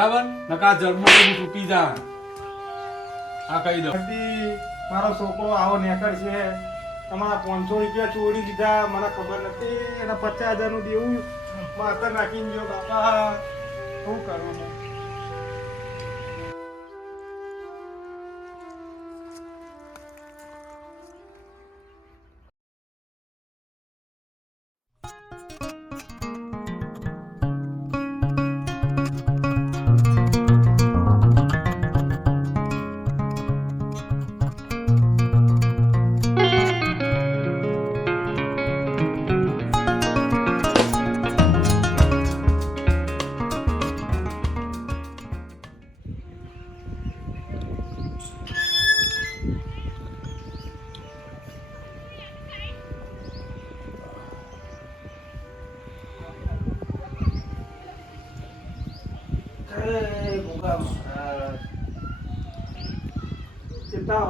બરાબર નકા જન્મ તૂટી જા આ કહી દો મારો છોકરો આવો નેકર છે તમારા 500 રૂપિયા ચોરી લીધા મને ખબર નથી એના 50,000 નું દેવું માતા નાખીને ગયો બાપા શું કરું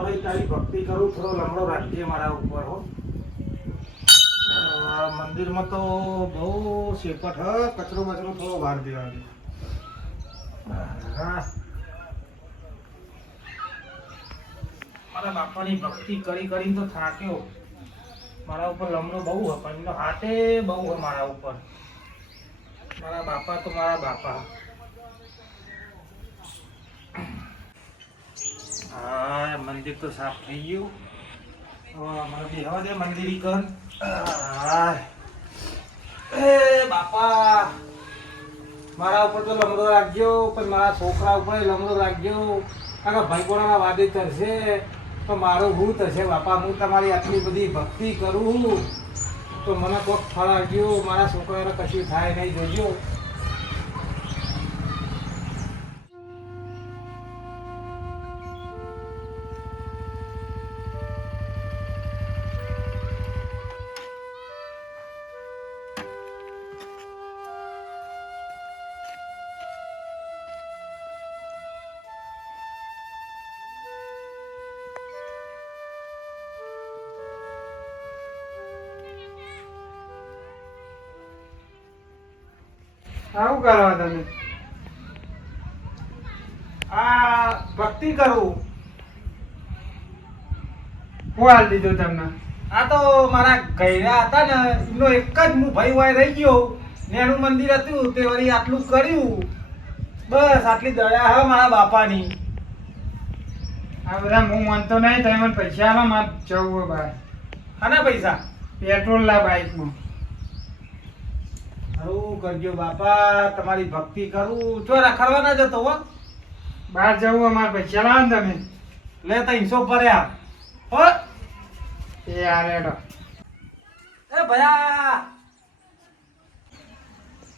હું તારી ભક્તિ કરું થોડો લમડો રાખજે મારા ઉપર હો મંદિરમાં તો બહુ શેપટ હ કચરો બચરો થોડો વાર દેવાનો મારા બાપાની ભક્તિ કરી કરીને તો થાક્યો મારા ઉપર લમડો બહુ હ પણ એનો હાથે બહુ હ મારા ઉપર મારા બાપા તો મારા બાપા હા મંદિર તો સાફ થઈ ગયું હવે મને બેહવા દે મંદિર કન એ બાપા મારા ઉપર તો લમડો રાખજો પણ મારા છોકરા ઉપર લમડો રાખજો કાકા ભાઈકોણાના વાદે ચડશે તો મારું ભૂત હશે બાપા હું તમારી આટલી બધી ભક્તિ કરું તો મને કોક ફળ આવજો મારા છોકરાને કશું થાય નહીં જોજો આવું કરો તમે આ ભક્તિ કરું કોલ દીધો તમને આ તો મારા ઘૈરા હતા ને એનો એક જ હું ભાઈ વાય રહી ગયો ને એનું મંદિર હતું તે વળી આટલું કર્યું બસ આટલી દયા હે મારા બાપાની આ બધા હું માનતો નહીં તમે મને પૈસા આલો મારે જવું બહાર આના પૈસા પેટ્રોલ લા બાઈકમાં આવું કરજો બાપા તમારી ભક્તિ કરું જો રખડવા ના જતો હો બહાર જવું અમારે પૈસા લાવો ને તમે લે 300 ભર્યા હો એ આરેડો એ ભયા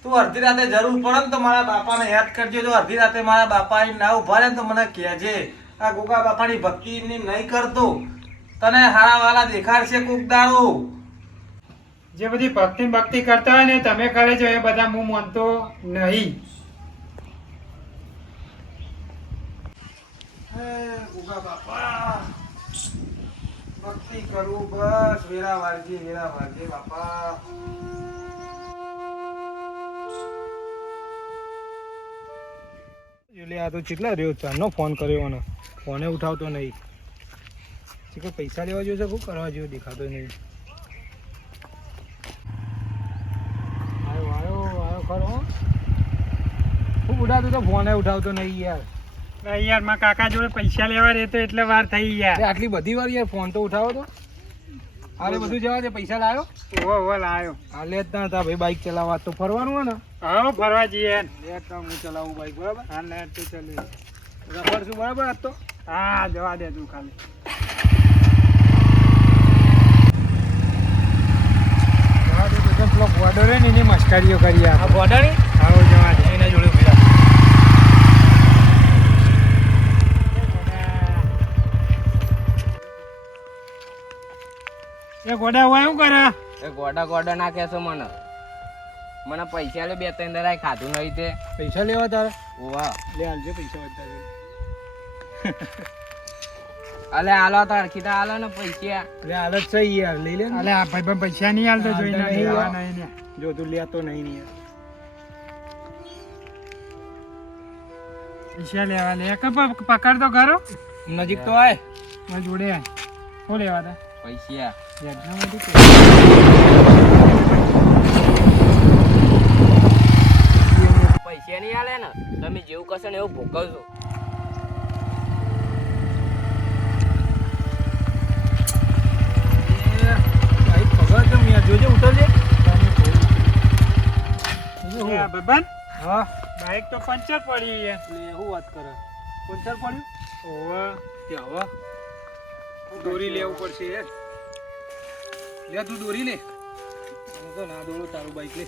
તું અડધી રાતે જરૂર પડે ને તો મારા બાપાને યાદ કરજો જો અડધી રાતે મારા બાપા ના ઉભા રહે ને તો મને કહેજે આ ગોગા બાપાની ભક્તિ નહીં કરતો તને હારા વાલા દેખાડશે કોક દાડો જે બધી ભક્તિ કરતા હોય ને તમે કરે છો એ બધા હું માનતો નહીં ગોગા બાપા ભક્તિ કરું બસ વેરા વાળજે બાપા આ તો કેટલા રહ્યો ચારનો ફોન કર્યો મને ફોને ઉઠાવતો નહીં પૈસા લેવા જોઈએ શું કરવા જેવું દેખાતો નહીં ખૂબ ઉઠાવતો તો ફોને ઉઠાવતો નહીં યાર યાર મારા કાકા જોડે પૈસા લેવા રહેતો એટલે વાર થઈ યાર આટલી બધી વાર યાર ફોન તો ઉઠાવો તો હાલે બધું જવા દે પૈસા લાવ્યો ઓહો લાવ્યો હાલે જ ના હતા ભાઈ બાઈક ચલાવવા તો ફરવાનું હોય ને હા ફરવા જઈએ લેટ તો હું ચલાવું બાઈક બરાબર હા લેટ તો ચાલે રખડશું બરાબર આજ તો હા જવા દે તું ખાલી જવા દે તો પેલો બોર્ડર ને એની મસ્કરીઓ કરી આ બોર્ડર આવો જવા દે એના જોડે ભેળા એ ગોડા હોય શું કરે એ ગોડા ના કહેશો મને પૈસા લે 2-3 દરાય ખાધું નહીં તે પૈસા લેવા તારે ઓવા લે આલજો પૈસા વધારે અલે આલો તો અડખીતા આલો ને પૈસા અરે હાલત સહી યાર લઈ લે અલે આ ભાઈ પૈસા નહીં આલતો જોઈને નહીં જો તું લેતો નહીં યાર પૈસા લેવા લે કે પકડ તો કરો નજીક તો આય મારી જોડે આય. શું લેવા તા પૈસા યાદનામાંથી પૈસા નહીં આલે ને તમે જેવું કશો ને એવું ભોગવજો. ભાઈ ખબર કેમ યાર જોજે ઉતરજે બબન હા બાઈક તો પંચર પડી છે એટલે શું વાત કરે પંચર પડ્યું ઓવે કે હવે દોરી લેવું પડશે યાર લે તું દોરી લે હું તો ના દોડો તારું બાઈક લે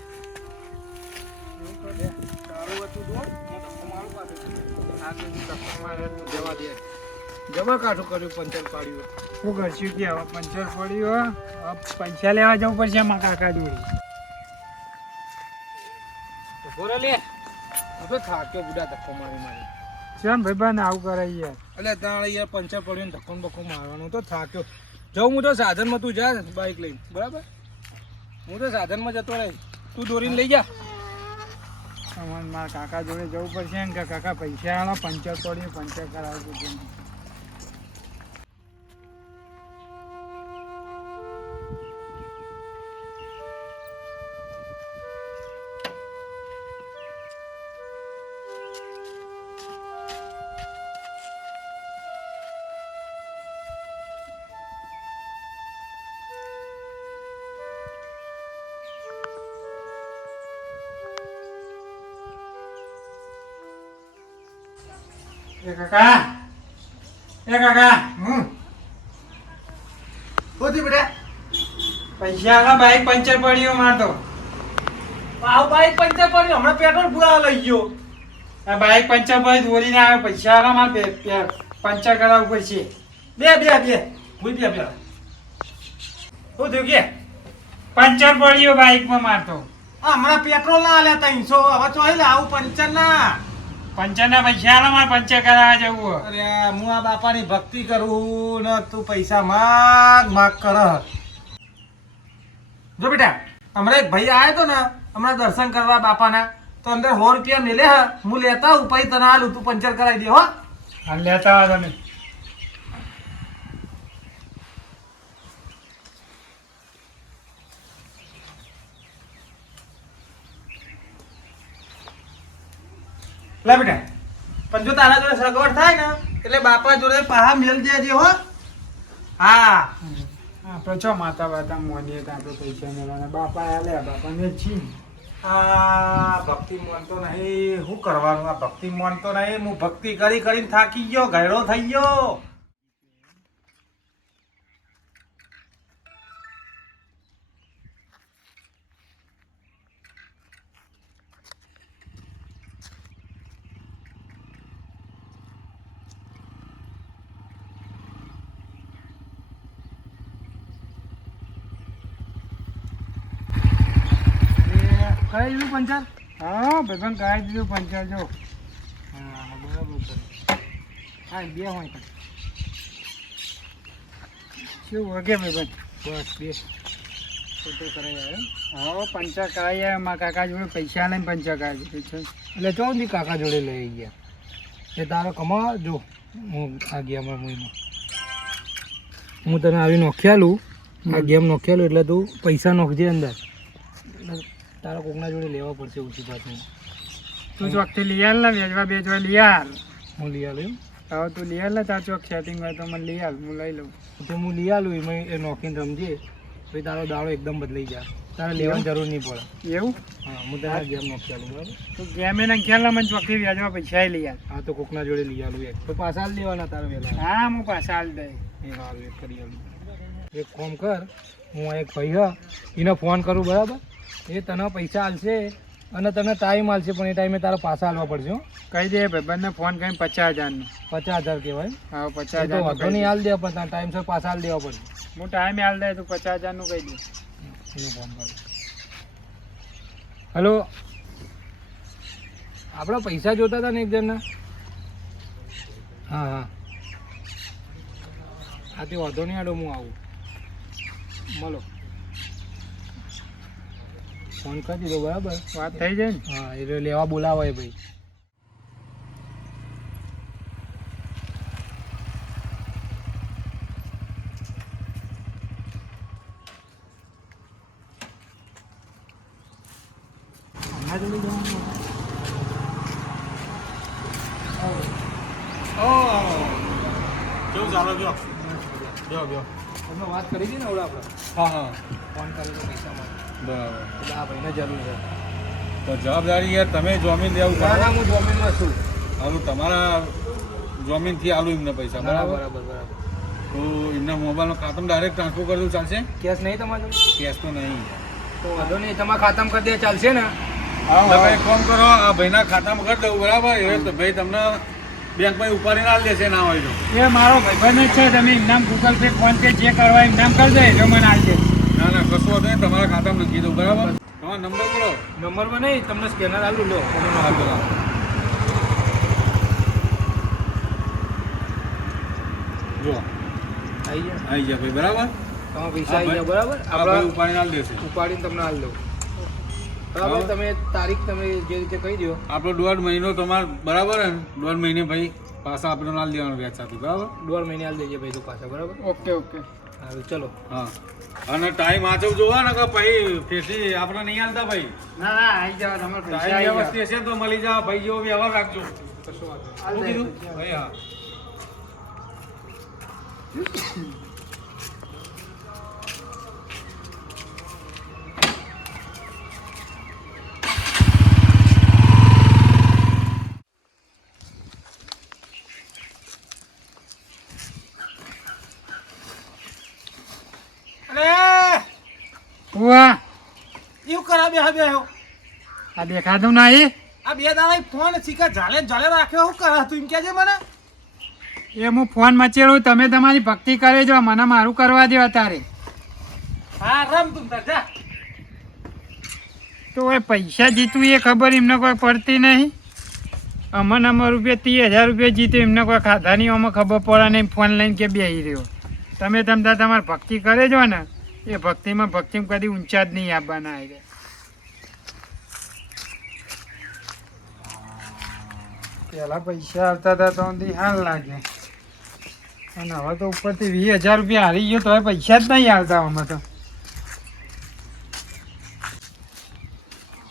એવું કર દે તારું હતું દોડ હું ધક્કો મારું પાછું આગળ ધક્કો મારે તું જવા દે જવા કાઠું કર્યું પંચર પાડ્યું શું કરશું કે હવે પંચર પડ્યું હવે પૈસા લેવા જવું પડશે મારા કાકા જોડે બોલો લે હવે થાક્યો બુડા ધક્કો મારી મારી કેમ ભાઈબંધ આવું કરાય યાર એટલે તાણે યાર પંચર પડ્યું ને ધક્કો બક્કો મારવાનું તો થાક્યો જાઉં હું તો સાધનમાં તું જા બાઈક લઈને બરાબર હું તો સાધનમાં જતો રહી તું દોરીને લઈ જા અમારે મારા કાકા જોડે જવું પડશે ને કે કાકા પૈસા આલો પંચર પડ્યું પંચર કરાવજો કેમ એ કાકા હોતી બેટા પૈસા આલા બાઈક પંચર પડ્યું મારતો આવ બાઈક પંચર પડ્યું હમણાં પેટ્રોલ પૂરા લઈ ગયો આ બાઈક પંચર પડી દોરીને આવે પૈસા આલા મારે પંચર કરાવવું પડશે બે હું બે શું થયું કે પંચર પડ્યું બાઈકમાં મારતો હમણાં પેટ્રોલ ના આલ્યા 300 હવે ચોઈ લે આવું પંચર ના પંચરના પૈસા આલા મારે પંચર કરાવવા જવું અરે હું આ બાપાની ભક્તિ કરું ને તું પૈસા માગ કર જો બેટા હમણાં એક ભાઈ આવ્યો તો ને હમણાં દર્શન કરવા બાપાના તો અંદર 100 રૂપિયા મેલે હ હું લેતા હું પછી તને આલું તું પંચર કરાવી દે હો હા લેતા આવો તમે લે બેટા પણ જો તારા જોડે સગવડ થાય ને એટલે બાપા જોડે પાહા મેલ દેજે હો હા આપણે છો માતા બાતા મોનીએ તો આપણે પૈસા મેળવાના બાપા આલે બાપાને છી આ ભક્તિ માનતો નહીં શું કરવાનું આ ભક્તિ માનતો નહીં હું ભક્તિ કરીને થાકી ગયો ઘાયડો થઈ ગયો કરાવી દીધું પંચર હા ભાઈબંધ કરાવી દીધું પંચર જો હા બરાબર હા બે હોય પણ શું વગે ભાઈબંધ બસ બે ફોટો કરાવી આવ્યો હા પંચર કરાવી આવ્યા મારા કાકા જોડે પૈસા લઈને પંચર કરાવી દીધું છે એટલે ચોથી કાકા જોડે લઈ ગયા એ તારો કમા જો હું આ ગેમમાં હું તને આવી નોખ્યાલું આ ગેમ નોખ્યાલું એટલે તું પૈસા નોખજે અંદર તારા કોકના જોડે લેવા પડશે ઓછી પાછું તું ચોકથી લઈ આલ ને વેચવા બેચવા લઈ આલ હું લઈ આલું હવે તું લઈ આલ ને તાર ચોક સેટિંગ હોય તો મને લઈ આલ હું લઈ લઉં તો હું લઈ આલું એમાં એ નોખીને રમજે પછી તારો દાડો એકદમ બદલાઈ જાય તારે લેવાની જરૂર નહીં પડે એવું હા હું તારા ગેમ નોખી આલું બરાબર તું ગેમે નાખી આલ મને ચોકથી વેચવા પૈસા લઈ આલ હા તો કોકના જોડે લઈ આલું એક તો પાછા હાલ દેવાના તારે વહેલા હા હું પાછા હાલ દે એ હાલ એક કરી આલું એક ફોન કર હું એક ભાઈ હા એને ફોન કરું બરાબર એ તને પૈસા આલશે અને તને ટાઈમ આલશે પણ એ ટાઈમે તારે પાછા આલવા પડશે હો કહી દે ભાઈબંધને ફોન કરીને 50,000નું 50,000 કહેવાય હા 50,000 વધુ નહીં હાલ દે પણ તારે ટાઈમસર પાછા હાલ દેવા પડશે હું ટાઈમે હાલ દે તું 50,000નું કહી દે એને ફોન કર હલો આપણે પૈસા જોતા હતા ને એક જણના હા હા હા તે વાંધો નહીં આડો હું આવું મળો ફોન કરી દીધો બરાબર વાત થઈ જાય ને હા એ લેવા બોલાવાય ભાઈ એના જોડે જવાનું કેવું ચાલો જો તમે વાત કરી હતી ને હવે આપણે હા હા ફોન કર્યો તો પૈસા માટે બરાબર એટલે આ ભાઈને જરૂર છે. તો જવાબદારી યાર તમે જમીન લેવું ના ના કરો હું જમીનમાં છું. હાલું તમારા જમીનથી આલું એમને પૈસા બરાબર બરાબર. તો એમના મોબાઈલનો ખાતામાં ડાયરેક્ટ ટ્રાન્સફર કરી દઉં ચાલશે કેશ નહીં તમારે જોડે? કેશ તો નહીં તો વાંધો નહીં, તમારા ખાતામાં કરી દે ચાલશે ને? એટલે ભાઈ ફોન કરો આ ભાઈના ખાતામાં કરી દઉં બરાબર એ તો ભાઈ તમને બેંકમાં ઉપાડીને આલી દેશે ના હોય તો એ મારો ભાઈબંધ જ છે, તમે એમનામ ગૂગલ પે ફોન પે જે કરવા એમનામ કરી દે એટલે મને આવી જાય. ના ના કશું વાંધો નહીં તમારા ખાતામાં નાખી દઉં બરાબર તમારો નંબર બોલો નંબરમાં નહીં, તમને સ્કેનર આલું લો. હા બોલો જો આવી જાય આવી ગયા ભાઈ બરાબર તમારા પૈસા આવી ગયા બરાબર. આ ભાઈ આપણે ઉપાડીને આલી દેશે ઉપાડીને તમને આલી દઉં બરાબર. તમે તારીખ તમે જે રીતે કહી દો. આપણો 1.5 મહિનો તમારે બરાબર ને 1.5 મહિને ભાઈ પાછા આપણે ના દેવાનું વ્યાજ સાથે બરાબર 1.5 મહિને આલી દેજે ભાઈ તો પાછા બરાબર. ઓકે હા ચલો. હા અને ટાઈમ આચવ જોવા ને કે પછી ફેરથી આપણે નહીં હાલતા ભાઈ ના ના આવી જાવ, તમારે પૈસા ટાઈમ આવી વ્યવસ્થિત હશે તો મળી જાવ ભાઈ જેવો વ્યવહાર રાખજો કશું વાંધો નહીં. શું કીધું ભાઈ હા અરે ઉવા, એવું કરા બે આ દેખાતું નહીં. આ બે દાડા ફોન ચીકા ઝાલે રાખ્યો હું કરા તું એમ કહેજે મને. એ હું ફોન મચેડું, તમે તમારી ભક્તિ કરે જો, મને મારું કરવા દો તારે. હા રમ તું તાર જા. તો એ પૈસા જીતવું એ ખબર એમને કોઈ પડતી નહીં. અમને રૂપિયા 30,000 રૂપિયા જીત્યું, એમને કોઈ ખાધા નહીં, આમાં ખબર પડે નહીં. ફોન લઈને કે બેસી રહ્યો. તમે તમતા તમારી ભક્તિ કરે જો ને, એ ભક્તિમાં કદી ઊંચા જ નહીં આપવાના. આવી પહેલા પૈસા આવતા હતા તો હાલ લાગે, અને હવે તો ઉપરથી 20,000 રૂપિયા હારી ગયો તો હવે પૈસા જ નહીં આવતા આમાં તો.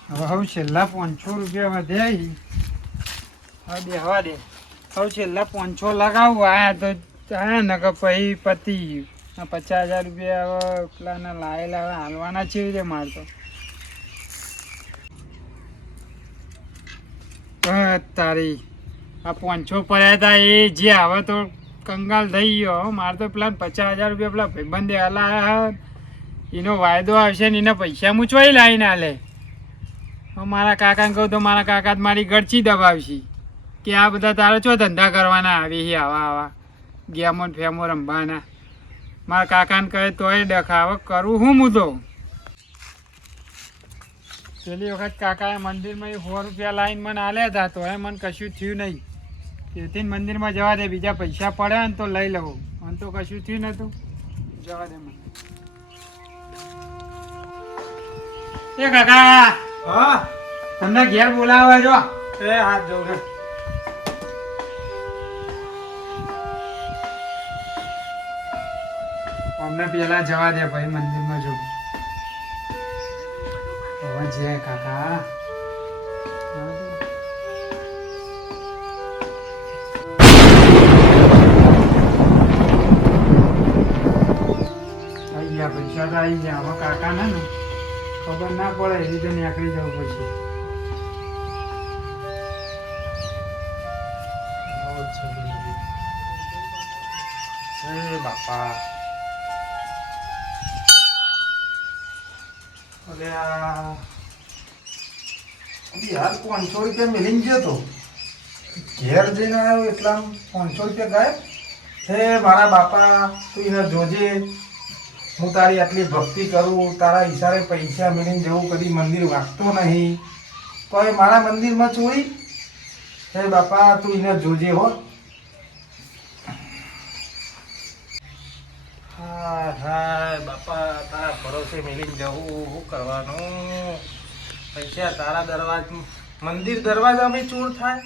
હવે છેલ્લા 500 રૂપિયા વધ્યા. હવે બેહવા દે. હવે છેલ્લા 500 લગાવું આયા તો ને કે પછી પતી ગયું. 50,000 રૂપિયા હવે પેલાના લાયેલા હવે હાલવાના છે રીતે મારતો. તારી આ 500 પડ્યા હતા એ જે હવે તો કંગાલ થઈ ગયો. મારે તો પેલા 50,000 રૂપિયા પેલા ભાઈબંધે હાલા એનો વાયદો આવશે ને એના પૈસા મૂચવાઈ લાવીને હાલે. મારા કાકાને કહું તો મારા કાકા મારી ગળચી દબાવશે કે આ બધા તારે ચો ધંધા કરવાના આવી છે આવા ગેમો ફેમો રમવાના. મારા કાકાને કહે તોય ડખા. હવે કરું હું તો. પેલી વખત કાકાએ મંદિરમાં 100 રૂપિયા લાવીને મને આલ્યા હતા તો એ મને કશું થયું નહીં. તેથી મંદિરમાં જવા દે, બીજા પૈસા પડ્યા ને તો લઈ લઉં. મને તો કશું થયું નતું, જવા દે મને. એ કાકા હા તમને ઘેર બોલાવે જો. એ હાથ જોઉં છે. અમને પેલા જવા દે ભાઈ, મંદિરમાં જો. હવે જે કાકા આવી ગયા પૈસા તો આવી ગયા. હવે કાકા ને ખબર ના પડે એ રીતે નીકળી જવું પછી. એ બાપા અરે આ યાર 500 રૂપિયા મિલી ગયો તો ઘેર જઈને આવ્યો એટલા 500 રૂપિયા ગાયબ. હે મારા બાપા તું એને જોજે, હું તારી આટલી ભક્તિ કરું, તારા હિસાબે પૈસા મિલીને જવું કદી મંદિર વાગતો નહીં, તો એ મારા મંદિરમાં ચોરી. હે બાપા તું એને જોજે હો. હા હા બાપા તારા ભરોસે મિલીને જવું શું કરવાનું. પૈસા તારા દરવાજ મંદિર દરવાજામાં ચોર થાય.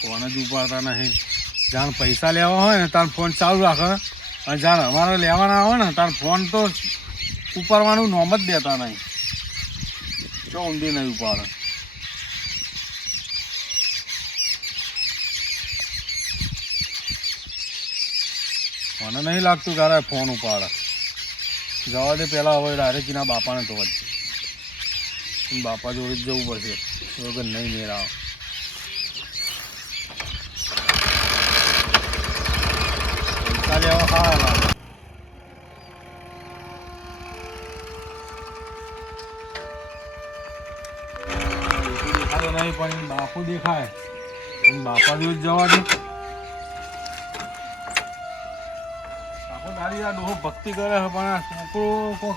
ફોન જ ઉપાડતા નહીં જાણ પૈસા લેવા હોય ને તાર ફોન ચાલુ રાખે અને જાણ અમારે લેવાના હોય ને તાર ફોન તો ઉપાડવાનું નોમ જ દેતા નહીં તો ઊંધી નહીં ઉપાડે મને નહીં લાગતું કે ફોન ઉપાડે જવા દે પહેલાં હવે ડાયરેક્ટ એના બાપાને તો જ બાપા જોડે જ જવું પડશે વગર નહીં મેળાવે પૈસા લેવા સારા લાગે દેખાતો નહીં પણ એમ બાપુ દેખાય એમ બાપા જોડે જ જવા દે બાપુ તારી આ ડોહો ભક્તિ કરે છે પણ આ છોકરો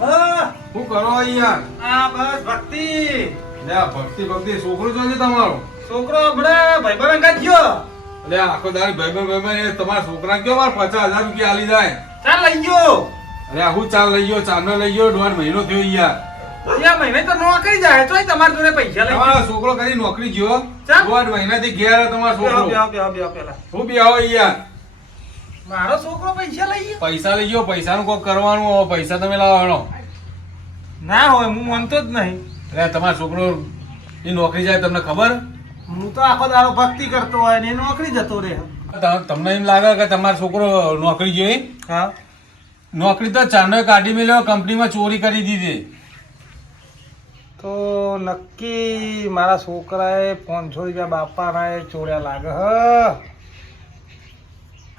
હા શું કરો યાર આ બસ ભક્તિ ભક્તિ ભક્તિ છોકરો જોજે તમારો છોકરો હમણાં ભાઈબંધ અંગાત ગયો એટલે આખો દાડી ભાઈ તમારા છોકરા કયો વાર 50,000 રૂપિયા આલી જાય ચાલ લઈ ગયો અરે હું ચાલ લઈ ગયો ચાંદો લઈ ગયો 1.5 મહિનો થયો યાર મહિને તો નોકરી જાય તો તમારા જોડે પૈસા લઈ તમારો છોકરો કરી નોકરી ગયો 1.5 મહિનાથી ઘેર તમારો છોકરો પેલા હું બી આવો યાર મારો છોકરો પૈસા લઈ ગયો પૈસા લઈ ગયો પૈસાનું કોઈ કરવાનું હોય પૈસા તમે લાવવાનો ના હોય હું માનતો જ નહીં એટલે તમારો છોકરો એ નોકરી જાય તમને ખબર હું તો આખો દાડો ભક્તિ કરતો હોય ને એ નોકરી જતો રહે તમને એમ લાગે કે તમારો છોકરો નોકરી જોઈ હા નોકરી તો ચાંદો કાઢી મેલ્યો કંપનીમાં ચોરી કરી દીધી તો નક્કી મારા છોકરાએ 500 રૂપિયા બાપાના ચોર્યા લાગે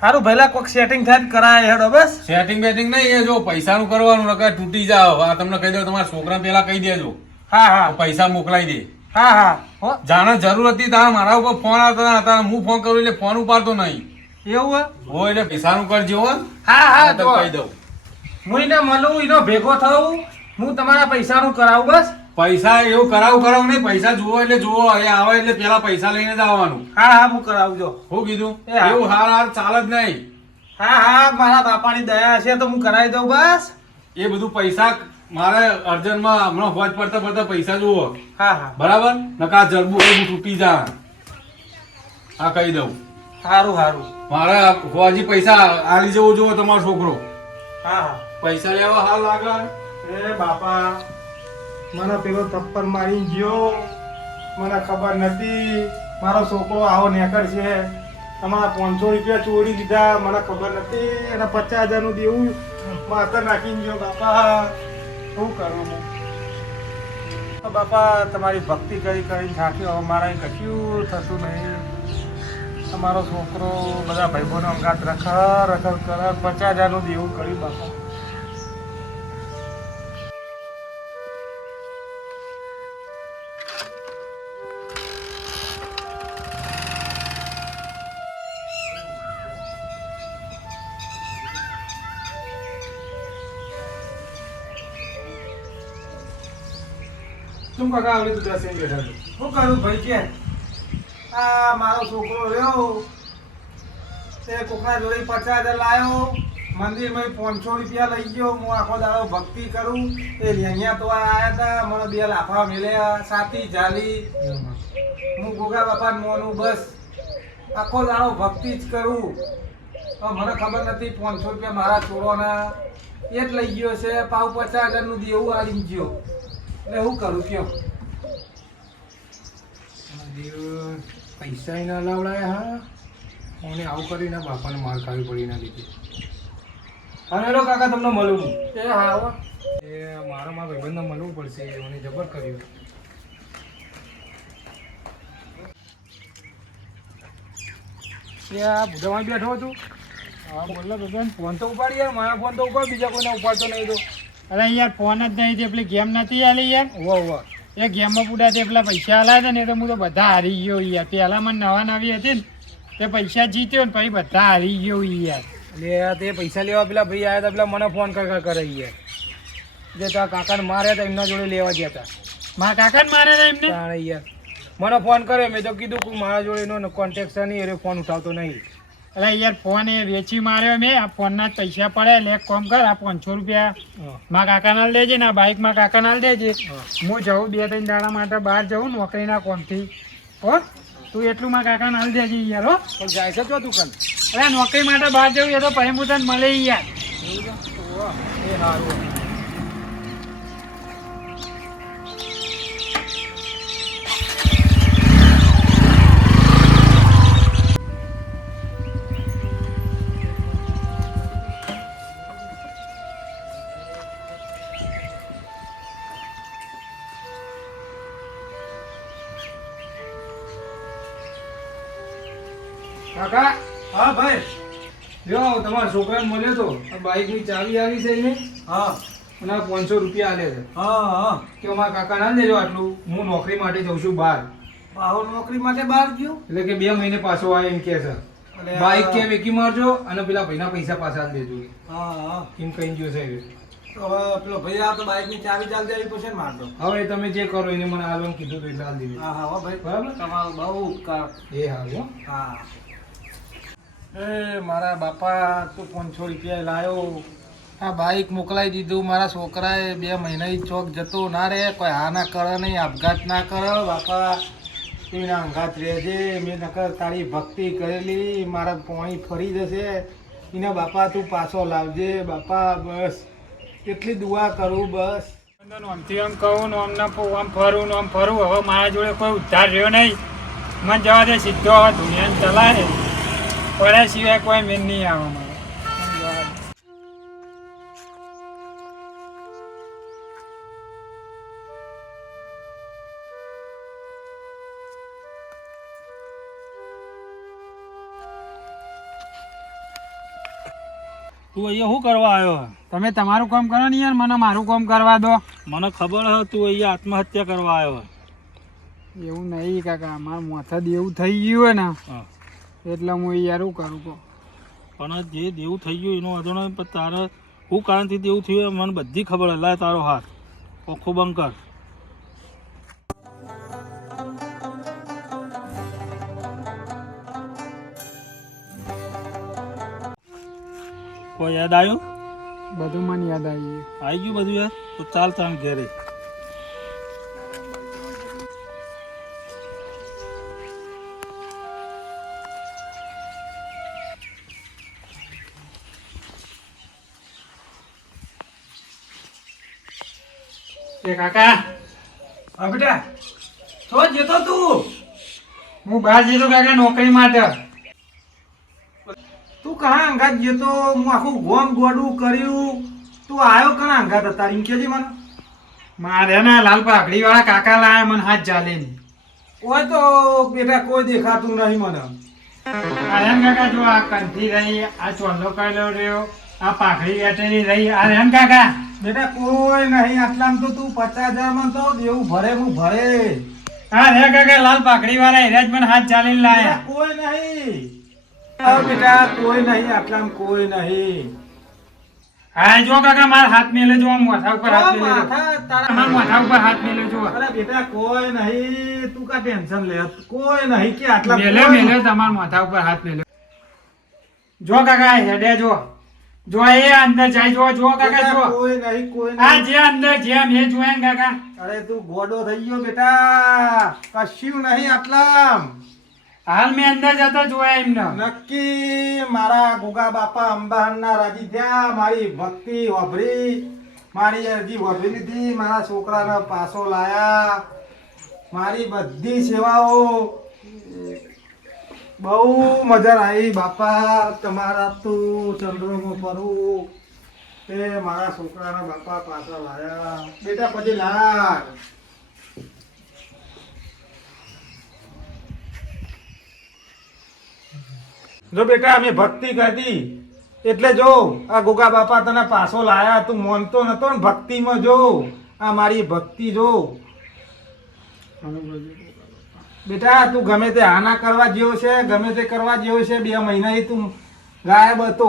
સારું ભેલા કોઈક સેટિંગ થાય કરાય હેડો બસ સેટિંગ બેટિંગ નહીં એ જો પૈસાનું કરવાનું નકર તૂટી જાવ આ તમને કહી દઉં તમારા છોકરા પેલા કહી દેજો હા હા પૈસા મોકલાઈ દે હા હા હો જાણે જરૂર હતી તારા મારા ઉપર ફોન આવતા હતા હું ફોન કરું એટલે ફોન ઉપાડતો નહીં એવું હો એટલે પૈસાનું કરજો હો હા હા તો કહી દઉં હું એને મળું એનો ભેગો થવું હું તમારા પૈસાનું કરાવું બસ પૈસા એવું કરાવું નહીં પૈસા જુઓ એટલે જુઓ એ આવે એટલે પેલા પૈસા લઈને જ આવવાનું હા હા હું કરાવું જો શું કીધું એ હા. એવું હાર ચાલે જ નહીં હા હા મારા બાપાની દયા છે તો હું કરાવી દઉં બસ એ બધું પૈસા મારે અર્જન્ટમાં હમણાં હોજ પડતા પડતા પૈસા જુઓ હા હા બરાબર નકા જરબુ એવું તૂટી જા આ કહી દઉં સારું સારું મારે હોજી પૈસા આલી જવો જુઓ તમારો છોકરો હા હા પૈસા લેવા હાલ લાગે એ બાપા મને પેલો થપ્પડ મારી ગયો મને ખબર નથી મારો છોકરો આવો નેકર છે તમારા 500 રૂપિયા ચોરી દીધા મને ખબર નથી અને 50,000 નું દેવું માથે નાખી ગયો બાપા શું કરું હું બાપા તમારી ભક્તિ કરી કરીને થાક્યો હવે મારા કશું થતું નહીં તમારો છોકરો બધા ભાઈબંધો અંગાત રખડ રખડ કરે 50,000 નું દેવું કર્યું બાપા શું કાકા આવડી તું દસે બેઠા છો શું કરું ભાઈ કે આ મારો છોકરો રહ્યો તે કોકના જોડે 50,000 લાવ્યો મંદિરમાં 500 રૂપિયા લઈ ગયો હું આખો દાડો ભક્તિ કરું એ અહીંયા તો આવ્યા હતા મને 2 લાફા મળ્યા સાતી જાલી હું ગોગા બાપાને મોનું બસ આખો દાડો ભક્તિ જ કરું મને ખબર નથી 500 રૂપિયા મારા છોડવાના એ જ લઈ ગયો છે પાવ 50,000 નું દેવું આવી ગયો એટલે હું કરું કયો પૈસા ના લાવડાયા હા મને આવું કરીને બાપાને માર ખાવી પડી ના લીધી હા હેલો કાકા તમને મળું એ હા એ મારા ભાઈબંધને મળવું પડશે મને જબર કર્યું આ બુધામાં બેઠો હતું હા બોલ ભાઈબંધ ફોન તો ઉપાડી યાર મારા ફોન તો ઉપાડ બીજા કોઈને ઉપાડતો નહીં તો અરે યાર ફોન જ નહીં તે પેલી ગેમ નથી આલી યાર વાહ એ ગેમમાં પૂરા તે પેલા પૈસા આલ્યા હતા ને એટલે હું તો બધા હારી ગયો યાર પહેલા મને નવી હતી ને તે પૈસા જીત્યો ને પછી બધા હારી ગયો યાર એટલે તે પૈસા લેવા પેલા ભાઈ આવ્યા હતા પેલા મને ફોન કરે યાર જે તારા કાકાને માર્યા હતા એમના જોડે લેવા ગયા હતા મારા કાકાને માર્યા હતા એમને યાર મને ફોન કર્યો મેં તો કીધું કે મારા જોડે એનો કોન્ટેક્ટ છે નહીં એ ફોન ઉઠાવતો નહીં અરે યાર ફોન એ વેચી માર્યો મેં આ ફોનના જ પૈસા પડે એટલે એક કામ કર આ 500 રૂપિયા મારા કાકાને આલ દેજે ને આ બાઇક મારા કાકાને આલ દેજે હું જઉં 2-3 દાડા માટે બહાર જઉં નોકરીના કોમથી હો તું એટલું મારા કાકાને આલ દેજે યાર હો પણ જાય છે તો દુકાન અરે નોકરી માટે બહાર જવું એ તો પછી હું તને મળે યાર એ સારું કાકા હા ભાઈ જો તમારા છોકરાને મળ્યો તો આ બાઇકની ચાવી આવી છે એને હા અને આ 500 રૂપિયા આલે છે હા હા કે મારા કાકા ના દેજો આટલું હું નોકરી માટે જઉં છું બહાર બાહુ નોકરી માટે બહાર ગયો એટલે કે 2 મહિને પાછો આવે એમ કે છે અરે બાઇક કે વેકી મારજો અને પેલા ભાઈના પૈસા પાછા આલી દેજો હા હા એમ કહી ગયો છે તો હવે પેલો ભાઈ આ તો બાઇકની ચાવી ચાલ દેવી પછી ને મારતો હવે તમે જે કરો એને મને આલવાનું કીધું તો એટલે આલી દીધું હા હા હો ભાઈ બરાબર તમારો બહુ ઉપકાર એ હાલ હો હા એ મારા બાપા તું 500 રૂપિયા લાયો આ બાઇક મોકલાઈ દીધું મારા છોકરાએ 2 મહિના ચોક જતો ના રહે કોઈ હા ના કરે નહીં આપઘાત ના કરે બાપા તું એના અંગાત રહેજે મેં નકર તારી ભક્તિ કરેલી મારા પોણી ફરી જશે એના બાપા તું પાછો લાવજે બાપા બસ એટલી દુઆ કરું બસ આમથી આમ કહું ને આમ ફરું ને આમ ફરું હવે મારા જોડે કોઈ ઉદ્ધાર રહ્યો નહીં મને જવા દે સીધો હવે દુનિયાને ચલાય પડ્યા સિવાય કોઈ મેન નહીં આવે મારે તું અહીંયા શું કરવા આવ્યો? તમે તમારું કામ કરો ને યાર મને મારું કામ કરવા દો મને ખબર છે તું અહીંયા આત્મહત્યા કરવા આવ્યો. એવું નહીં કાકા મારું માથા દેવું થઈ ગયું હોય ને હા એટલે હું યાર શું કરું કહો પણ જે દેવું થઈ ગયું એનો વાંધો નહીં, પણ તારે શું કારણથી દેવું થયું એ મને બધી ખબર છે. લાય તારો હાથ ઓખો બંધ કર. કોઈ યાદ આવ્યું? બધું મને યાદ આવી આવી ગયું બધું યાર? તો ચાલ તાણ ઘેરે. એ કાકા હા બેટા તો જતો તું હું બહાર જતો કાકા નોકરી માટે તું કહા અંગાત જતો હું આખું ગોમ ગોડું કર્યું તું આવ્યો કણા અંગાત હતા એમ કેજી મને મારે ને લાલ પાઘડી વાળા કાકા લાયા મને હાથ ચાલે ઓય તો બેટા કોઈ દેખાતું નહીં મને આર્યન કાકા જો આ કંઠી રહી આ ચોલ્લો કરેલો રહ્યો આ પાઘડી વેટેલી રહી આર્યન કાકા બેટા કોઈ નહીં આટલામાં તો તું 50,000 માં તો દેવું ભરે હું ભરે હા રે કાકા લાલ પાઘડી વાળા હિરાજ મને હાથ ચાલીને બેટા, લાયા કોઈ નહીં હા બેટા કોઈ નહીં આટલામાં કોઈ નહીં હા જો કાકા મારા હાથ મેલે જો માથા ઉપર હાથ મેલે જો. માથા તારા મારા માથા ઉપર હાથ મેલે જો અરે બેટા કોઈ નહીં તું કા ટેન્શન લે કોઈ નહીં કે આટલા મેલે મેલે તમારા માથા ઉપર હાથ મેલે જો કાકા હેડે જો એ અંદર જાય જો કાકા જો કોઈ નહીં કોઈ આ નહીં જે અંદર જેમ એ જોયે ને કાકા અરે તું ગોડો થઈ ગયો બેટા કશું નહીં આટલામ હાલ મેં અંદર જતો જોયા એમને નક્કી મારા ગોગા બાપા અંબાના રાજી થયા મારી ભક્તિ વાપરી મારી અરજી વાપરી લીધી મારા છોકરાને પાછો લાયા મારી બધી સેવાઓ બહુ મજા આવી બાપા તમારા તું ચંદ્રમાં ફરવું તે મારા છોકરાના બાપા પાછા લાયા બેટા પછી લાગ જો બેટા અમે ભક્તિ કરી એટલે જો આ ગોગા બાપા તને પાછો લાયા તું માનતો નતો ને ભક્તિમાં જો આ મારી ભક્તિ જો બેટા તું ગમે તે આના કરવા જેવો છે ગમે તે કરવા જેવો છે 2 મહિનાથી તું ગાયબ હતો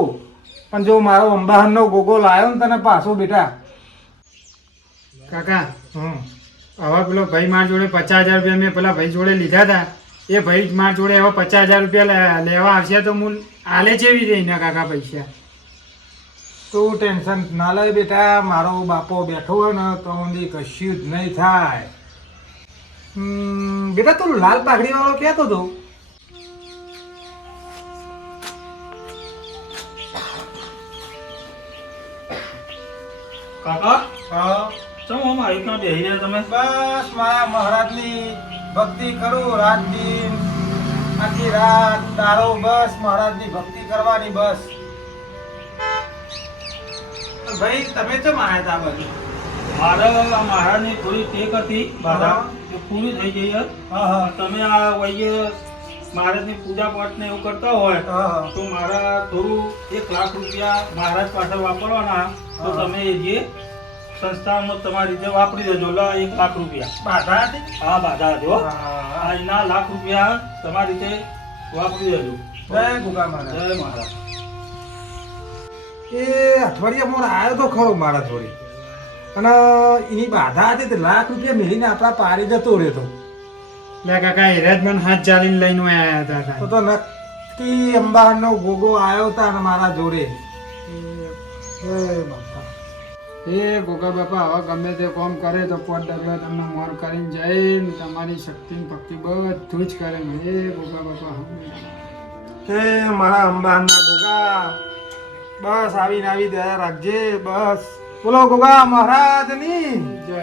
પણ જો મારો અંબાહનનો ગોગો લાયો ને તને પાછો બેટા કાકા હવે પેલો ભાઈ મારા જોડે 50,000 રૂપિયા મેં પેલા ભાઈ જોડે લીધા હતા એ ભાઈ મારા જોડે એવા 50,000 રૂપિયા લેવા આવશે તો હું આલે જેવી રહી ને કાકા પૈસા. તું ટેન્શન ના લે બેટા, મારો બાપો બેઠો હોય ને તો ઊંધી કશું જ નહીં થાય. બેટા તું લાલ પાઘડી વાળો કહેતો હતો. કાકા હા ચમ આમ આવી ક્યાં બેહી રહ્યા તમે? બસ મારા મહારાજની ભક્તિ કરું રાત દિન, આખી રાત દારો બસ મહારાજની ભક્તિ કરવાની બસ. ભાઈ તમે કેમ આયા હતા બાજુ? મારે આ મહારાજની થોડી ટેક હતી બાધા હા. એ પૂરી થઈ ગઈ છે. હા હા તમે આ વઈએ મહારાજની પૂજા પાઠ ને એવું કરતા હોય હા તો મારા થોડું 1 લાખ રૂપિયા મહારાજ પાછળ વાપરવાના તો હા. તમે જે સંસ્થામાં તમારી રીતે વાપરી દેજો. લો 1 લાખ રૂપિયા. બાધા હતી? હા બાધા જો હા. આજના લાખ રૂપિયા તમારી રીતે વાપરી દેજો. જય ગુગા મહારાજ. જય મહારાજ. એ અઠવાડિયા મોર આવ્યો તો ખરો મારા જોડે, અને એની બાધા હતી તે લાખ રૂપિયા મેળીને આપણા પારી જતો રહેતો. લે કાકા હેરાજ મને હાથ ચાલીને લઈને આયા હતા તો તો નક્કી અંબાનો ગોગો આવ્યો હતા ને મારા જોડે. એ બાપા. એ ગોગા બાપા હવે ગમે તે કામ કરે તો પોત ડગલા તમને મોર કરીને જઈને તમારી શક્તિ ને ભક્તિ બધું જ કરે ને. એ ગોગા બાપા હે મારા અંબાના ગોગા, બસ આવીને આવી દયા રાખજે બસ. બોલો ગોગા મહારાજની જય.